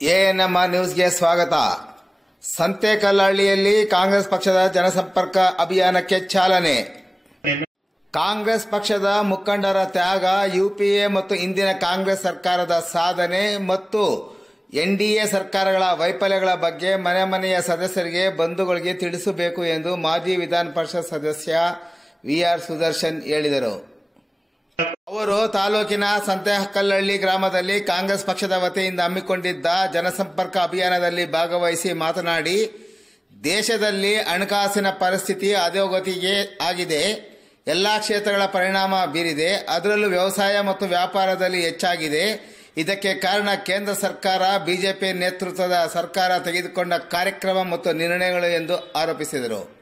ANMR ನ್ಯೂಸ್ಗೆ ಸ್ವಾಗತ. ಸಂತೆಕಲ್ಲಹಳ್ಳಿಯಲ್ಲಿ ಕಾಂಗ್ರೆಸ್ ಪಕ್ಷದ ಜನಸಂಪರ್ಕ ಅಭಿಯಾನಕ್ಕೆ ಚಾಲನೆ. ಕಾಂಗ್ರೆಸ್ ಪಕ್ಷದ ಮುಖಂಡರ ತ್ಯಾಗ, ಯುಪಿಎ ಮತ್ತು ಇಂದಿನ ಕಾಂಗ್ರೆಸ್ ಸರ್ಕಾರದ ಸಾಧನೆ ಮತ್ತು ಎನ್ಡಿಎ ಸರ್ಕಾರಗಳ ವೈಫಲ್ಯಗಳ ಬಗ್ಗೆ ಮನೆ ಮನೆಯ ಸದಸ್ಯರಿಗೆ ಬಂಧುಗಳಿಗೆ ತಿಳಿಸಬೇಕು ಎಂದು ಮಾಜಿ ವಿಧಾನ ಪರಿಷತ್ ಸದಸ್ಯ ವಿಆರ್ ಸುದರ್ಶನ್ ಹೇಳಿದರು. ಅವರು ತಾಲೂಕಿನ ಸಂತೆಹಕ್ಕಲ್ಲಹಳ್ಳಿ ಗ್ರಾಮದಲ್ಲಿ ಕಾಂಗ್ರೆಸ್ ಪಕ್ಷದ ವತಿಯಿಂದ ಹಮ್ಮಿಕೊಂಡಿದ್ದ ಜನಸಂಪರ್ಕ ಅಭಿಯಾನದಲ್ಲಿ ಭಾಗವಹಿಸಿ ಮಾತನಾಡಿ, ದೇಶದಲ್ಲಿ ಹಣಕಾಸಿನ ಪರಿಸ್ಥಿತಿ ಅಧೋಗತಿಗೆ ಆಗಿದೆ. ಎಲ್ಲಾ ಕ್ಷೇತ್ರಗಳ ಪರಿಣಾಮ ಬೀರಿದೆ. ಅದರಲ್ಲೂ ವ್ಯವಸಾಯ ಮತ್ತು ವ್ಯಾಪಾರದಲ್ಲಿ ಹೆಚ್ಚಾಗಿದೆ. ಇದಕ್ಕೆ ಕಾರಣ ಕೇಂದ್ರ ಸರ್ಕಾರ, ಬಿಜೆಪಿ ನೇತೃತ್ವದ ಸರ್ಕಾರ ತೆಗೆದುಕೊಂಡ ಕಾರ್ಯಕ್ರಮ ಮತ್ತು ನಿರ್ಣಯಗಳು ಎಂದು ಆರೋಪಿಸಿದರು.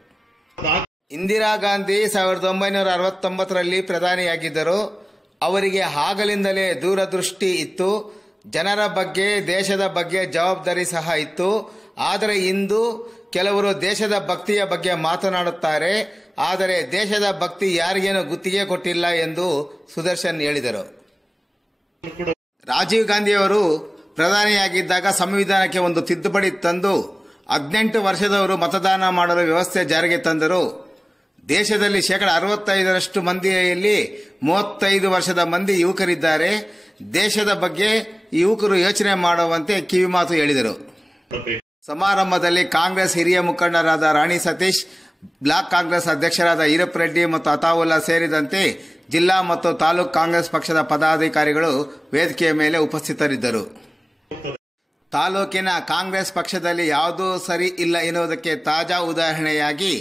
ಇಂದಿರಾ ಗಾಂಧಿ ಸಾವಿರದ ಒಂಬೈನೂರ ಅರವತ್ತೊಂಬತ್ತರಲ್ಲಿ ಪ್ರಧಾನಿಯಾಗಿದ್ದರು. ಅವರಿಗೆ ಆಗಲಿಂದಲೇ ದೂರದೃಷ್ಟಿ ಇತ್ತು. ಜನರ ಬಗ್ಗೆ, ದೇಶದ ಬಗ್ಗೆ ಜವಾಬ್ದಾರಿ ಸಹ ಇತ್ತು. ಆದರೆ ಇಂದು ಕೆಲವರು ದೇಶದ ಭಕ್ತಿಯ ಬಗ್ಗೆ ಮಾತನಾಡುತ್ತಾರೆ. ಆದರೆ ದೇಶದ ಭಕ್ತಿ ಯಾರಿಗೇನು ಗುತ್ತಿಗೆ ಕೊಟ್ಟಿಲ್ಲ ಎಂದು ಸುದರ್ಶನ್ ಹೇಳಿದರು. ರಾಜೀವ್ ಗಾಂಧಿಯವರು ಪ್ರಧಾನಿಯಾಗಿದ್ದಾಗ ಸಂವಿಧಾನಕ್ಕೆ ಒಂದು ತಿದ್ದುಪಡಿ ತಂದು, ಹದಿನೆಂಟು ವರ್ಷದವರು ಮತದಾನ ಮಾಡಲು ವ್ಯವಸ್ಥೆ ಜಾರಿಗೆ ತಂದರು. ದೇಶದಲ್ಲಿ ಶೇಕಡ ಅರವತ್ತೈದರಷ್ಟು ಮಂದಿಯಲ್ಲಿ ಮೂವತ್ತೈದು ವರ್ಷದ ಮಂದಿ ಯುವಕರಿದ್ದಾರೆ. ದೇಶದ ಬಗ್ಗೆ ಯುವಕರು ಯೋಚನೆ ಮಾಡುವಂತೆ ಕಿವಿಮಾತು ಹೇಳಿದರು. ಸಮಾರಂಭದಲ್ಲಿ ಕಾಂಗ್ರೆಸ್ ಹಿರಿಯ ಮುಖಂಡರಾದ ರಾಣಿ ಸತೀಶ್, ಬ್ಲಾಕ್ ಕಾಂಗ್ರೆಸ್ ಅಧ್ಯಕ್ಷರಾದ ಈರಪ್ಪ ರೆಡ್ಡಿ ಮತ್ತು ಅತಾವುಲ್ಲಾ ಸೇರಿದಂತೆ ಜಿಲ್ಲಾ ಮತ್ತು ತಾಲೂಕು ಕಾಂಗ್ರೆಸ್ ಪಕ್ಷದ ಪದಾಧಿಕಾರಿಗಳು ವೇದಿಕೆಯ ಮೇಲೆ ಉಪಸ್ಥಿತರಿದ್ದರು. ತಾಲೂಕಿನ ಕಾಂಗ್ರೆಸ್ ಪಕ್ಷದಲ್ಲಿ ಯಾವುದೂ ಸರಿ ಇಲ್ಲ ಎನ್ನುವುದಕ್ಕೆ ತಾಜಾ ಉದಾಹರಣೆಯಾಗಿ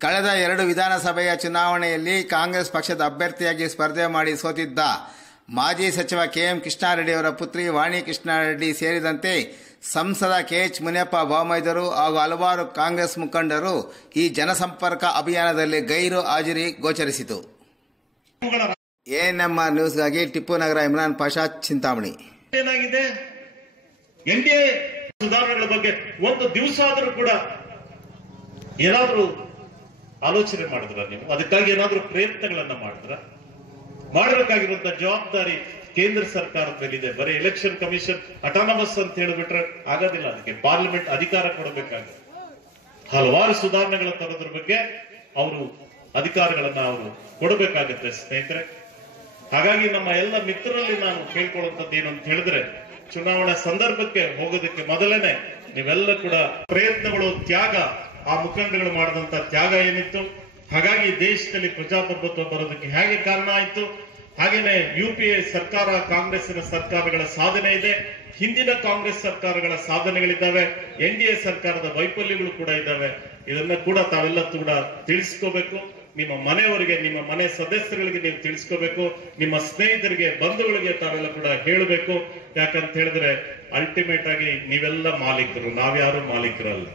ಕಳೆದ ಎರಡು ವಿಧಾನಸಭೆಯ ಚುನಾವಣೆಯಲ್ಲಿ ಕಾಂಗ್ರೆಸ್ ಪಕ್ಷದ ಅಭ್ಯರ್ಥಿಯಾಗಿ ಸ್ಪರ್ಧೆ ಮಾಡಿ ಸೋತಿದ್ದ ಮಾಜಿ ಸಚಿವ ಕೆಎಂ ಕೃಷ್ಣಾರೆಡ್ಡಿಯವರ ಪುತ್ರಿ ವಾಣಿ ಕೃಷ್ಣಾರೆಡ್ಡಿ ಸೇರಿದಂತೆ ಸಂಸದ ಕೆಎಚ್ ಮುನಿಯಪ್ಪ ಬಾಮೈದರು ಹಾಗೂ ಹಲವಾರು ಕಾಂಗ್ರೆಸ್ ಮುಖಂಡರು ಈ ಜನಸಂಪರ್ಕ ಅಭಿಯಾನದಲ್ಲಿ ಗೈರು ಹಾಜರಿ ಗೋಚರಿಸಿತು. ಎಎನ್ಎಂಆರ್ ನ್ಯೂಸ್ಗಾಗಿ ಟಿಪ್ಪು ನಗರ ಇಮ್ರಾನ್ ಪಾಷಾ ಚಿಂತಾಮಣಿ. ಸುಧಾರಣೆಗಳ ಬಗ್ಗೆ ಒಂದು ದಿವಸ ಆದರೂ ಕೂಡ ಏನಾದ್ರೂ ಆಲೋಚನೆ ಮಾಡಿದ್ರ ನೀವು? ಅದಕ್ಕಾಗಿ ಏನಾದ್ರೂ ಪ್ರಯತ್ನಗಳನ್ನ ಮಾಡಿದ್ರ? ಮಾಡಬೇಕಾಗಿರುವಂತ ಜವಾಬ್ದಾರಿ ಕೇಂದ್ರ ಸರ್ಕಾರದ ಮೇಲಿದೆ. ಬರೀ ಎಲೆಕ್ಷನ್ ಕಮಿಷನ್ ಅಟಾನಮಸ್ ಅಂತ ಹೇಳಿಬಿಟ್ರೆ ಆಗೋದಿಲ್ಲ ಅದಕ್ಕೆ. ಪಾರ್ಲಿಮೆಂಟ್ ಅಧಿಕಾರ ಕೊಡಬೇಕಾಗುತ್ತೆ. ಹಲವಾರು ಸುಧಾರಣೆಗಳ ತರೋದ್ರ ಬಗ್ಗೆ ಅವರು ಅಧಿಕಾರಗಳನ್ನ ಅವರು ಕೊಡಬೇಕಾಗುತ್ತೆ ಸ್ನೇಹಿತರೆ. ಹಾಗಾಗಿ ನಮ್ಮ ಎಲ್ಲ ಮಿತ್ರರಲ್ಲಿ ನಾನು ಕೇಳ್ಕೊಳ್ಳುವಂಥದ್ದು ಏನು ಅಂತ ಹೇಳಿದ್ರೆ, ಚುನಾವಣಾ ಸಂದರ್ಭಕ್ಕೆ ಹೋಗೋದಕ್ಕೆ ಮೊದಲೇನೆ ನೀವೆಲ್ಲ ಕೂಡ ಪ್ರಯತ್ನಗಳು, ತ್ಯಾಗ ಆ ಮುಖಂಡಗಳು ಮಾಡಿದಂತ ತ್ಯಾಗ ಏನಿತ್ತು? ಹಾಗಾಗಿ ದೇಶದಲ್ಲಿ ಪ್ರಜಾಪ್ರಭುತ್ವ ಬರೋದಕ್ಕೆ ಹೇಗೆ ಕಾರಣ ಆಯಿತು? ಹಾಗೇನೆ ಯು ಸರ್ಕಾರ, ಕಾಂಗ್ರೆಸ್ಸಿನ ಸರ್ಕಾರಗಳ ಸಾಧನೆ ಇದೆ. ಹಿಂದಿನ ಕಾಂಗ್ರೆಸ್ ಸರ್ಕಾರಗಳ ಸಾಧನೆಗಳಿದ್ದಾವೆ. ಎನ್ ಡಿ ಎ ಸರ್ಕಾರದ ವೈಫಲ್ಯಗಳು ಕೂಡ ಇದ್ದಾವೆ. ಇದನ್ನ ಕೂಡ ತಾವೆಲ್ಲ ಕೂಡ ತಿಳಿಸ್ಕೋಬೇಕು. ನಿಮ್ಮ ಮನೆಯವರಿಗೆ, ನಿಮ್ಮ ಮನೆ ಸದಸ್ಯರಿಗೆ ನೀವು ತಿಳಿಸ್ಕೋಬೇಕು. ನಿಮ್ಮ ಸ್ನೇಹಿತರಿಗೆ, ಬಂಧುಗಳಿಗೆ ತಾವೆಲ್ಲ ಕೂಡ ಹೇಳಬೇಕು. ಯಾಕಂತ ಹೇಳಿದ್ರೆ ಅಲ್ಟಿಮೇಟ್ ಆಗಿ ನೀವೆಲ್ಲ ಮಾಲೀಕರು. ನಾವ್ಯಾರು ಮಾಲೀಕರಲ್ಲ.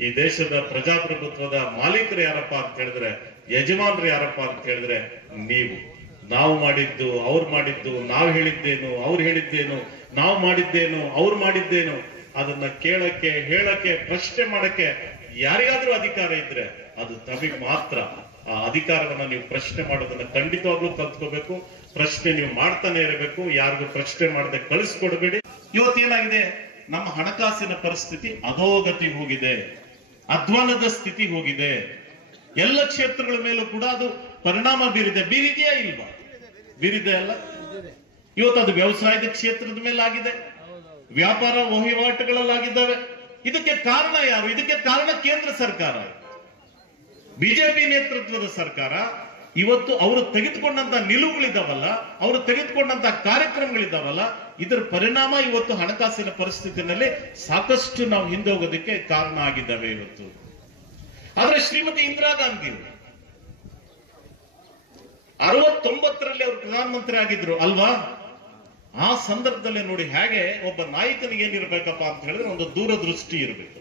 ಈ ದೇಶದ ಪ್ರಜಾಪ್ರಭುತ್ವದ ಮಾಲೀಕರು ಯಾರಪ್ಪ ಅಂತ ಹೇಳಿದ್ರೆ ಯಜಮಾನರು ಯಾರಪ್ಪ ಅಂತ ಕೇಳಿದ್ರೆ ನೀವು. ನಾವು ಮಾಡಿದ್ದು, ಅವ್ರು ಮಾಡಿದ್ದು, ನಾವು ಹೇಳಿದ್ದೇನು, ಅವ್ರು ಹೇಳಿದ್ದೇನು, ನಾವು ಮಾಡಿದ್ದೇನು, ಅವ್ರು ಮಾಡಿದ್ದೇನು, ಅದನ್ನ ಕೇಳಕ್ಕೆ, ಹೇಳಕ್ಕೆ, ಪ್ರಶ್ನೆ ಮಾಡಕ್ಕೆ ಯಾರಿಗಾದ್ರೂ ಅಧಿಕಾರ ಇದ್ರೆ ಅದು ತಮಗೆ ಮಾತ್ರ. ಆ ಅಧಿಕಾರವನ್ನ ನೀವು ಪ್ರಶ್ನೆ ಮಾಡೋದನ್ನ ಖಂಡಿತವಾಗ್ಲೂ ಕಲ್ತ್ಕೋಬೇಕು. ಪ್ರಶ್ನೆ ನೀವು ಮಾಡ್ತಾನೆ ಇರಬೇಕು. ಯಾರಿಗೂ ಪ್ರಶ್ನೆ ಮಾಡದೆ ಕಳಿಸ್ಕೊಡ್ಬೇಡಿ. ಇವತ್ತೇನಾಗಿದೆ ನಮ್ಮ ಹಣಕಾಸಿನ ಪರಿಸ್ಥಿತಿ ಅಧೋಗತಿ ಹೋಗಿದೆ. ಅಧ್ವಾನದ ಸ್ಥಿತಿ ಹೋಗಿದೆ. ಎಲ್ಲ ಕ್ಷೇತ್ರಗಳ ಮೇಲೂ ಕೂಡ ಅದು ಪರಿಣಾಮ ಬೀರಿದೆ. ಬೀರಿದೆಯಾ ಇಲ್ವಾ? ಬೀರಿದೆ ಅಲ್ಲ. ಇವತ್ತು ಅದು ವ್ಯವಸಾಯದ ಕ್ಷೇತ್ರದ ಮೇಲೆ ಆಗಿದೆ ವ್ಯಾಪಾರ ವಹಿವಾಟುಗಳಲ್ಲಾಗಿದ್ದಾವೆ. ಇದಕ್ಕೆ ಕಾರಣ ಯಾರು? ಇದಕ್ಕೆ ಕಾರಣ ಕೇಂದ್ರ ಸರ್ಕಾರ. ಬಿಜೆಪಿ ನೇತೃತ್ವದ ಸರ್ಕಾರ. ಇವತ್ತು ಅವರು ತೆಗೆದುಕೊಂಡಂತ ನಿಲುವುಗಳಿದ್ದಾವಲ್ಲ, ಅವರು ತೆಗೆದುಕೊಂಡಂತ ಕಾರ್ಯಕ್ರಮಗಳಿದ್ದಾವಲ್ಲ, ಇದರ ಪರಿಣಾಮ ಇವತ್ತು ಹಣಕಾಸಿನ ಪರಿಸ್ಥಿತಿನಲ್ಲಿ ಸಾಕಷ್ಟು ನಾವು ಹಿಂದೆ ಹೋಗೋದಕ್ಕೆ ಕಾರಣ ಆಗಿದ್ದಾವೆ ಇವತ್ತು. ಆದ್ರೆ ಶ್ರೀಮತಿ ಇಂದಿರಾ ಗಾಂಧಿ ಅರವತ್ತೊಂಬತ್ತರಲ್ಲಿ ಅವರು ಪ್ರಧಾನಮಂತ್ರಿ ಆಗಿದ್ರು ಅಲ್ವಾ? ಆ ಸಂದರ್ಭದಲ್ಲಿ ನೋಡಿ ಹೇಗೆ ಒಬ್ಬ ನಾಯಕನಿಗೆ ಏನಿರ್ಬೇಕಪ್ಪ ಅಂತ ಹೇಳಿದ್ರೆ ಒಂದು ದೂರದೃಷ್ಟಿ ಇರಬೇಕು.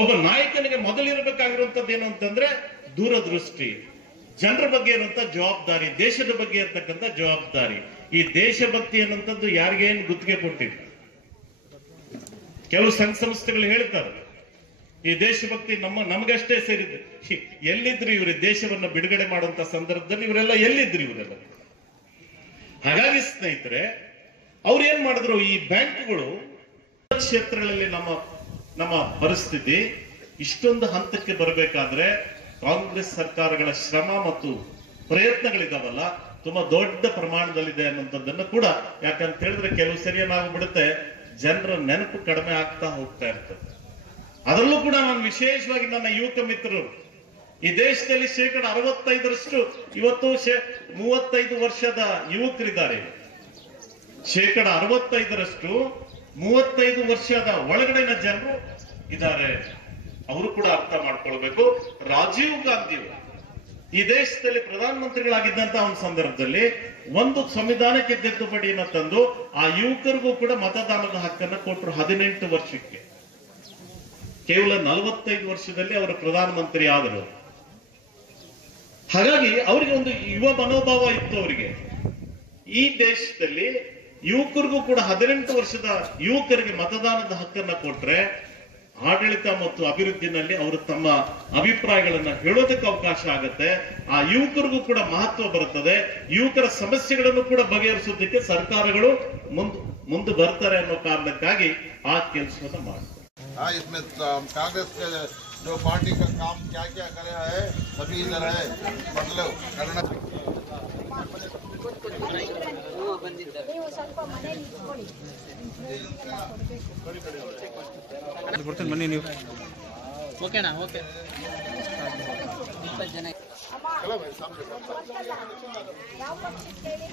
ಒಬ್ಬ ನಾಯಕನಿಗೆ ಮೊದಲಿರಬೇಕಾಗಿರುವಂತದ್ದು ಏನು ಅಂತಂದ್ರೆ ದೂರದೃಷ್ಟಿ, ಜನರ ಬಗ್ಗೆ ಇರುವಂತ ಜವಾಬ್ದಾರಿ, ದೇಶದ ಬಗ್ಗೆ ಇರ್ತಕ್ಕಂಥ ಜವಾಬ್ದಾರಿ. ಈ ದೇಶಭಕ್ತಿ ಅನ್ನುವಂಥದ್ದು ಯಾರಿಗೇನು ಗುತ್ತಿಗೆ ಕೊಟ್ಟಿಲ್ಲ. ಕೆಲವು ಸಂಘ ಸಂಸ್ಥೆಗಳು ಹೇಳ್ತಾರೆ, ಈ ದೇಶಭಕ್ತಿ ನಮ್ಮ, ನಮಗಷ್ಟೇ ಸೇರಿದ್ದು. ಎಲ್ಲಿದ್ರು ಇವರು ದೇಶವನ್ನ ಬಿಡುಗಡೆ ಮಾಡುವಂತ ಸಂದರ್ಭದಲ್ಲಿ ಇವರೆಲ್ಲ ಎಲ್ಲಿದ್ರು ಇವರೆಲ್ಲ. ಹಾಗಾಗಿ ಸ್ನೇಹಿತರೆ, ಅವ್ರು ಏನ್ ಮಾಡಿದ್ರು, ಈ ಬ್ಯಾಂಕ್ಗಳು ಕ್ಷೇತ್ರಗಳಲ್ಲಿ ನಮ್ಮ ನಮ್ಮ ಪರಿಸ್ಥಿತಿ ಇಷ್ಟೊಂದು ಹಂತಕ್ಕೆ ಬರಬೇಕಾದ್ರೆ ಕಾಂಗ್ರೆಸ್ ಸರ್ಕಾರಗಳ ಶ್ರಮ ಮತ್ತು ಪ್ರಯತ್ನಗಳಿದಾವಲ್ಲ, ತುಂಬಾ ದೊಡ್ಡ ಪ್ರಮಾಣದಲ್ಲಿದೆ ಅನ್ನುವಂಥದ್ದನ್ನು ಕೂಡ ಯಾಕಂತ ಹೇಳಿದ್ರೆ ಕೆಲವು ಸರಿ ಏನಾಗ್ಬಿಡುತ್ತೆ ಜನರ ನೆನಪು ಕಡಿಮೆ ಆಗ್ತಾ ಹೋಗ್ತಾ ಇರ್ತದೆ. ಅದರಲ್ಲೂ ಕೂಡ ನಾನು ವಿಶೇಷವಾಗಿ ನನ್ನ ಯುವಕ ಮಿತ್ರರು, ಈ ದೇಶದಲ್ಲಿ ಶೇಕಡ ಅರವತ್ತೈದರಷ್ಟು ಇವತ್ತು ಮೂವತ್ತೈದು ವರ್ಷದ ಯುವಕರಿದ್ದಾರೆ. ಶೇಕಡ ಅರವತ್ತೈದರಷ್ಟು ಮೂವತ್ತೈದು ವರ್ಷದ ಒಳಗಡೆನ ಜನರು ಇದ್ದಾರೆ. ಅವರು ಕೂಡ ಅರ್ಥ ಮಾಡ್ಕೊಳ್ಬೇಕು. ರಾಜೀವ್ ಗಾಂಧಿ ಈ ದೇಶದಲ್ಲಿ ಪ್ರಧಾನಮಂತ್ರಿಗಳಾಗಿದ್ದಂತಹ ಒಂದು ಸಂದರ್ಭದಲ್ಲಿ ಒಂದು ಸಂವಿಧಾನಕ್ಕೆ ತಿದ್ದುಪಡಿಯನ್ನು ತಂದು ಆ ಯುವಕರಿಗೂ ಕೂಡ ಮತದಾನದ ಹಕ್ಕನ್ನು ಕೊಟ್ಟರು ಹದಿನೆಂಟು ವರ್ಷಕ್ಕೆ. ಕೇವಲ ನಲವತ್ತೈದು ವರ್ಷದಲ್ಲಿ ಅವರು ಪ್ರಧಾನಮಂತ್ರಿ ಆದರು. ಹಾಗಾಗಿ ಅವರಿಗೆ ಒಂದು ಯುವ ಮನೋಭಾವ ಇತ್ತು ಅವರಿಗೆ. ಈ ದೇಶದಲ್ಲಿ ಯುವಕರಿಗೂ ಕೂಡ ಹದಿನೆಂಟು ವರ್ಷದ ಯುವಕರಿಗೆ ಮತದಾನದ ಹಕ್ಕನ್ನ ಕೊಟ್ರೆ ಆಡಳಿತ ಮತ್ತು ಅಭಿವೃದ್ಧಿನಲ್ಲಿ ಅವರು ತಮ್ಮ ಅಭಿಪ್ರಾಯಗಳನ್ನ ಹೇಳೋದಕ್ಕೆ ಅವಕಾಶ ಆಗುತ್ತೆ ಆ ಯುವಕರಿಗೂ ಕೂಡ ಮಹತ್ವ ಬರುತ್ತದೆ ಯುವಕರ ಸಮಸ್ಯೆಗಳನ್ನು ಕೂಡ ಬಗೆಹರಿಸೋದಕ್ಕೆ ಸರ್ಕಾರಗಳು ಮುಂದ್ ಮುಂದೆ ಬರ್ತಾರೆ ಅನ್ನೋ ಕಾರಣಕ್ಕಾಗಿ ಆ ಕೆಲಸವನ್ನ ಮಾಡ್ತಾರೆ हाँ इसमें अ, कांग्रेस के जो पार्टी का काम क्या क्या करे है सभी इधर है मतलब करना ನೀವು ಸ್ವಲ್ಪ ಮನೇಲಿ ಇಟ್ಕೊಳ್ಳಿ ಕೊಡ್ತೀನಿ ಬನ್ನಿ ನೀವು. ಓಕೆನಾ? ಓಕೆ. ಇಪ್ಪತ್ತು ಜನ. ಪಕ್ಷಕ್ಕೆ ಹೇಳಿ